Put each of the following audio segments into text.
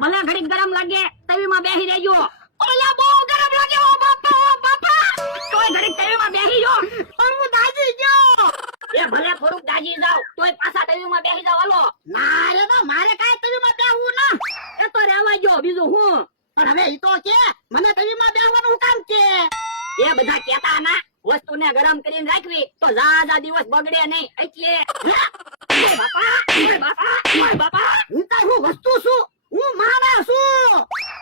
ભલે ઘડીક ગરમ લાગે તવીમાં બેહી રહેજો. ઓલા બહુ ગરમ લાગે ઓ બાપા તોય ઘડીક તવીમાં બેહી જો. પણ હું દાજી ગયો. એ ભલે થોડુંક દાજી જાવ તોય પાછા તવીમાં બેહી જાવ. હાલો. ના રે ના, મારે કાઈ તવીમાં બેહવું ના. એ તો રહેવા જો, બીજું હું. પણ હવે ઈ તો કે મને તવીમાં બેહવાનું કામ કે. એ બધા કહેતા ના વસ્તુને ગરમ કરીને રાખવી તો ઝાઝા દિવસ બગડે નહીં. એટલે ઓય બાપા હું તો હું વસ્તુ છું, હું માણસ છું.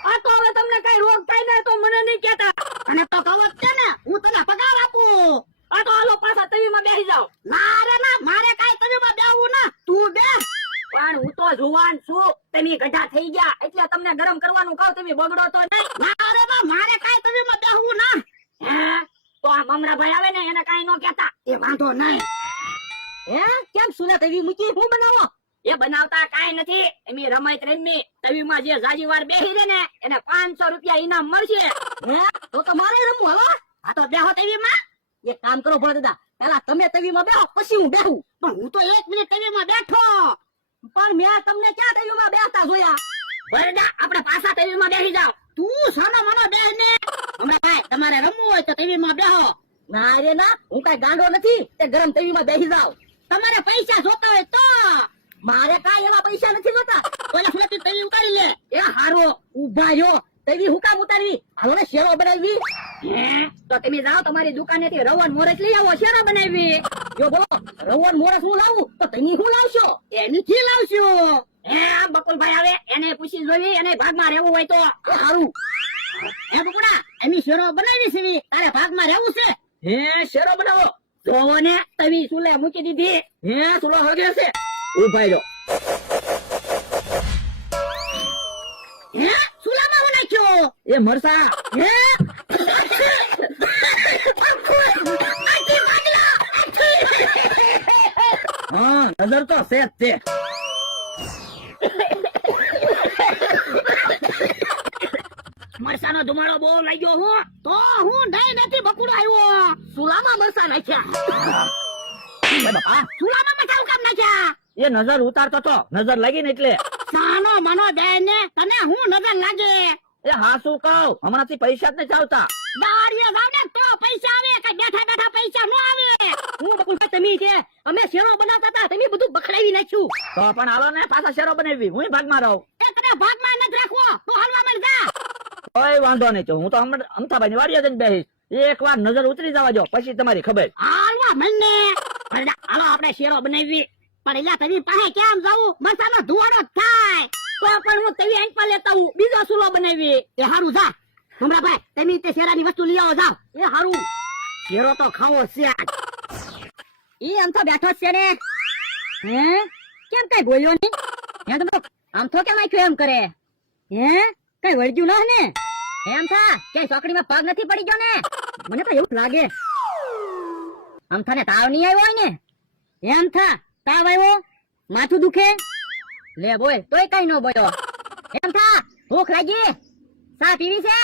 આ તો હવે તમને કઈ રોગ થાય ને તો મને નહીં કહેતા. અને તો કવત છે ને હું તને પગાર આપું. આ તો હાલો પાછા તવીમાં બેસી જાવ. ના રે ના, મારે કઈ તવીમાં બેહવું ના, તું બેસ. પણ હું તો જુવાન છું, તમે ગઢા થઈ ગયા એટલે તમને ગરમ કરવાનું કહું, તમે બગડો તો નહીં. ના રે ના, મારે કઈ તવીમાં બેહવું ના. હે તો આ મમરાભાઈ આવે ને એને કઈ ન કહેતા. એ વાંધો નહીં. હે કેમ સુને તવી મૂકી હું બનાવો? એ બનાવતા કાઈ નથી, એમી રમત રમી તવીમાં જે જાજી વાર બેહી રે ને એને 500 રૂપિયા ઇનામ મળશે. હે તો મારે રમવું. હવે આ તો બેહો તવીમાં. એક કામ કરો ભોળા દાદા, પેલા તમે તવીમાં બેહો પછી હું બેહું. પણ હું તો 1 મિનિટ તવીમાં બેઠો. પણ મેં તમને ક્યાં તવીમાં બેસતા જોયા? ભોળા આપણે પાછા તવીમાં બેસી જાવ. તું સાનો મનો બેહ ને. હમણાં ભાઈ તમારે રમવું હોય તો તવીમાં બેહો. ના રે ના, હું કઈ ગાંડો નથી તે ગરમ તવીમાં બેસી જાવ. તમારે પૈસા જોતા હોય તો. મારે કાઈ એવા પૈસા નથી જોતા. ઓલા ફ્લેટની તવી ઉતારી લે. એ હારો ઉભા રહ્યો, તવી હુકામ ઉતારવી? હાલો ને શેરો બનાવવી. તો તમે જાઓ તમારી દુકાનેથી રવન મોરસ લઈ આવો, શેરો બનાવવી. જો બોલો રવન મોરસ હું લાવું તો તમે શું લાવશો? એનીથી લાવશો. હે આ બકુલભાઈ આવે એને પૂછી જોવી, એને ભાગમાં રહેવું હોય તો. હારું. હે બકુડા એમી શેરો બનાવી છે, તારે ભાગમાં રહેવું છે? હે શેરો બનાવો. જોવો ને તવી સુલે મૂકી દીધી. હે સુલો હગે છે. ઉભાઈ જો. હે સુલામાં હું નાખ્યો. એ મરસા. હે હા નજર તો સેજ છે. મરસાનો ધુમાડો બહુ લાગ્યો. હું તો હું નહીં નથી બકુડો આવ્યો. સુલામાં મરસા નાખ્યા. બાપા સુલામાં મરસા કામ નાખ્યા. એ નજર ઉતારતો તો નજર લાગી ને એટલે. સાનો મનો દે ને તને હું નજર લાગે. એ હા શું કહું, હમણાંથી પૈસા જ નથી આવતા. દાડીએ જાવ ને તો પૈસા આવે, કઈ બેઠા બેઠા પૈસા ન આવે. હું બકુલભાઈ તમે છે અમે શેરો બનાવતા હતા, તમે બધું બખડાવી નાખ્યું. તો પણ હાલો ને પાછા શેરો બનાવી, હું ભાગમાં રહું. એ તને ભાગમાં નથી રાખવો તો હાલવા મળ જા. કોઈ વાંધો નહીં, તો હું તો અમથાભાઈ ની વાડીએ જઈને બેહીશ. એક વાર નજર ઉતરી જવા જો પછી તમારી ખબર. હાલવા મને હાલો આપણે શેરો બનાવી. પણ એલા તવી પાસે કેમ જાવું, મસાલો ધુવાડો થાય. તો પણ હું તવી આંખ પર લેતા હું બીજો સુલો બનાવી. એ હારું જા મમરાભાઈ, તમે તે શેરાની વસ્તુ લઈ આવો જાવ. એ હારું. શેરો તો ખાવો છે. ઈ આમ તો બેઠો છે ને. હે કેમ કઈ બોલ્યો નહીં? હે તો આમ તો કેમ આખ્યો એમ કરે? હે કઈ વળગ્યું ન ને? એમ થા ક્યાંય ચોકડીમાં પગ નથી પડી ગયો ને? મને તો એવું લાગે. આમ થાને તાવ નહીં આવ્યો હોય ને? એમ થા તાવ આવ્યો, માથું દુખે. લે બોલ તોય કઈ ન બોલ્યો. એમ થા ભૂખ લાગી, ચા પીવી છે?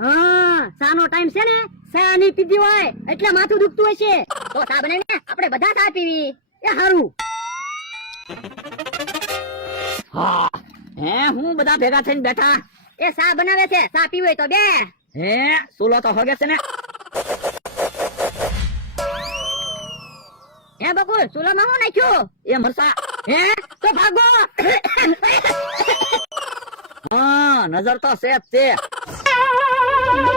હા ચાનો ટાઈમ છે ને, ચા નહીં પીધી હોય એટલે માથું દુખતું હશે. તો ચા બનાવીને આપણે બધા ચા પીવી. એ હારું. હા હે હું બધા ભેગા થઈને બેઠા. એ ચા બનાવે છે, ચા પીવી હોય તો બે. હે સુલો તો હગે છે ને. હે બકુલ સુલામાં હું નાખ્યું? એ મરસા. હે તો ભાગો. હા નજર તો સેફ છે.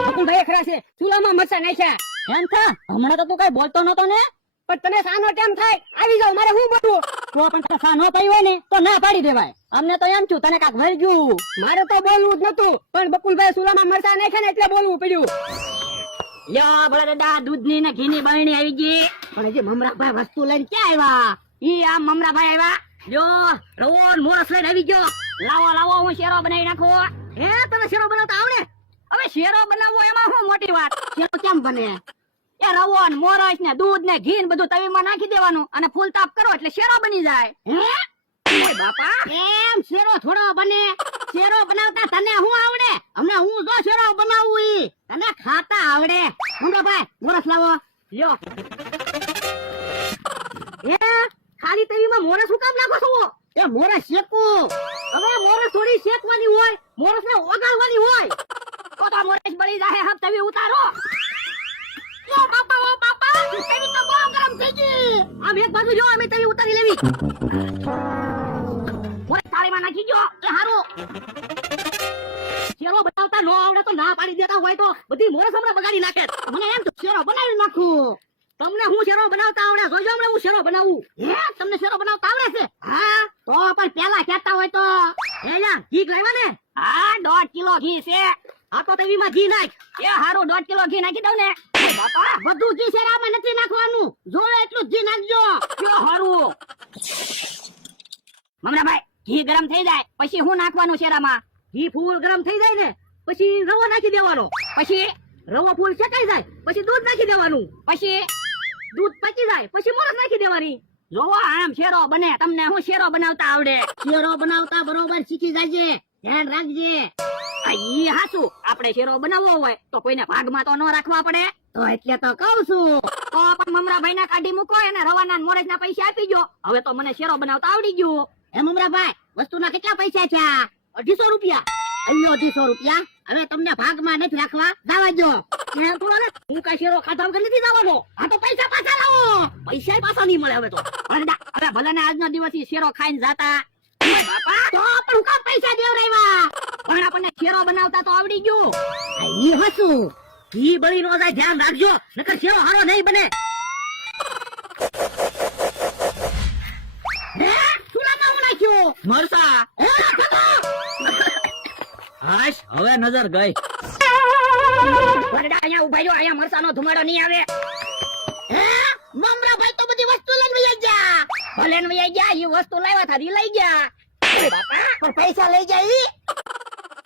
બકુલભાઈ ખરા છે, સુલામાં મરસા નાખ્યા. એમ થા હમણાં તો તું કઈ બોલતો નતો ને, પણ તને સાનો ટાઈમ થાય આવી જાવ, મારે હું બોલવું. તો પણ તને સા ન પડી હોય ને તો ના પાડી દેવાય. અમને તો એમ થયું તને કાક વળી ગયું. મારે તો બોલવું જ નતું, પણ બકુલભાઈ સુલામાં મરસા નાખ્યા ને એટલે બોલવું પડ્યું. યા ભલા દાદા દૂધની ને ઘીની બરણી આવી ગઈ. પણ હજી મમરાભાઈ વસ્તુ લઈને ક્યાં આવ્યા? ઈ આ મમરાભાઈ આવ્યા. જો રવોન મોરસ લઈને આવી ગયો. લાવો લાવો હું શેરો બનાવી નાખું. હે તને શેરો બનાવતા આવડે? હવે શેરો બનાવવો એમાં શું મોટી વાત? શેરો કેમ બને? એ રવોન મોરસ ને દૂધ ને ઘી ને બધું તવીમાં નાખી દેવાનું અને ફૂલ તાપ કરો એટલે શેરો બની જાય. હે બાપા કેમ શેરો થોડો બને? શેરો બનાવતા તને શું આવડે? અમને હું જો શેરો બનાવું ઈ તને ખાતા આવડે. મમરાભાઈ મોરસ લાવો. લ્યો. એ ખાલી તવીમાં મોરસ શું કામ નાખો છો? એ મોરસ શેકું. હવે મોરસ થોડી મોરી શેકવાની હોય, મોરસને ઓગાળવાની હોય. તો મોરસ બળી જાહે. હબ તવી ઉતારો. ઓ બાપા તવી તો બહુ ગરમ થઈ ગઈ. આમ એક બાજુ જો, અમે તવી ઉતારી લેવી. મોરસ થાળીમાં નાખી જો. એ હારું. શેરો બનાવતા નો આવડે તો ના પાડી દેતા હોય તો બધી મોરસ હમણાં બગાડી નાખે. મને એમ તો શેરો બનાવી નાખું. તમને હું શેરો બનાવતા આવડે? જોજો હમણાં હું શેરો બનાવું. હે, તમને શેરો બનાવતા આવડે છે? હા, તો પણ પેલા કહેતા હોય તો. હે યાર, ઘી લાવ્યા ને? હા, 1.5 કિલો ઘી છે. આ તો તેવીમાં ઘી નાખ. એ હારું, 1.5 કિલો ઘી નાખી દઉં ને. બાપા, બધું ઘી શેરામાં નથી નાખવાનું. જોવે એટલું ઘી નાખજો. કયો હારું. મમરાભાઈ, ઘી ગરમ થઈ જાય પછી હું નાખવાનું શેરામાં? ઘી ફૂલ ગરમ થઈ જાય ને પછી રવો નાખી દેવાનો. પછી રવો ફૂલ શેકાઈ જાય પછી દૂધ નાખી દેવાનું. પછી દૂધ પચી જાય પછી મોરસ નાખી દેવાની. જોવો આમ શેરો બને. તમને હું શેરો બનાવતા આવડે? શેરો બનાવતા બરોબર શીખી જાજે. ધ્યાન રાખજે. ઈ હાસુ. આપણે શેરો બનાવવો હોય તો કોઈને ભાગમાં તો ન રાખવા પડે. તો એટલે તો કહું છું. તો પણ મમરાભાઈ ના કાઢી મૂકો અને રવાના મોરસ ના પૈસા આપી ગયો. હવે તો મને શેરો બનાવતા આવડી ગયું. હે મમરાભાઈ, વસ્તુના કેટલા પૈસા થયા? 250 રૂપિયા. અయ్યો 250 રૂપિયા. હવે તમને ભાગમાં નથી રાખવા. જવા દો. હું કઈ શેરો ખાધા વગર નથી જવાનો. આ તો પૈસા પાછા લાવો. પૈસા પાછા નહીં મળે હવે તો. હવે ભલે ને આજનો દિવસ શેરો ખાઈને જાતા. બાપા, તો પણ હું કામ પૈસા દેવરાવ્યા? પણ આપણને શેરો બનાવતા તો આવડી ગયું. ઈ હસું. ઘી બળી નો જાય, ધ્યાન રાખજો, નકર શેરો હારો નહીં બને. હે, સુલામાં હું નાખ્યો? મરસા. હાશ, હવે નજર ગઈ. અહીંયા ઉભા રહ્યો. અહીંયા મરસાનો ધુમાડો નહીં આવે. હે, મમરાભાઈ તો બધી વસ્તુ લઈને વયા ગયા. ભલે ને વયા ગયા. એ વસ્તુ લાવ્યા હતા, ઈ લઈ ગયા. બાપા, પણ પૈસા લઈ જાય.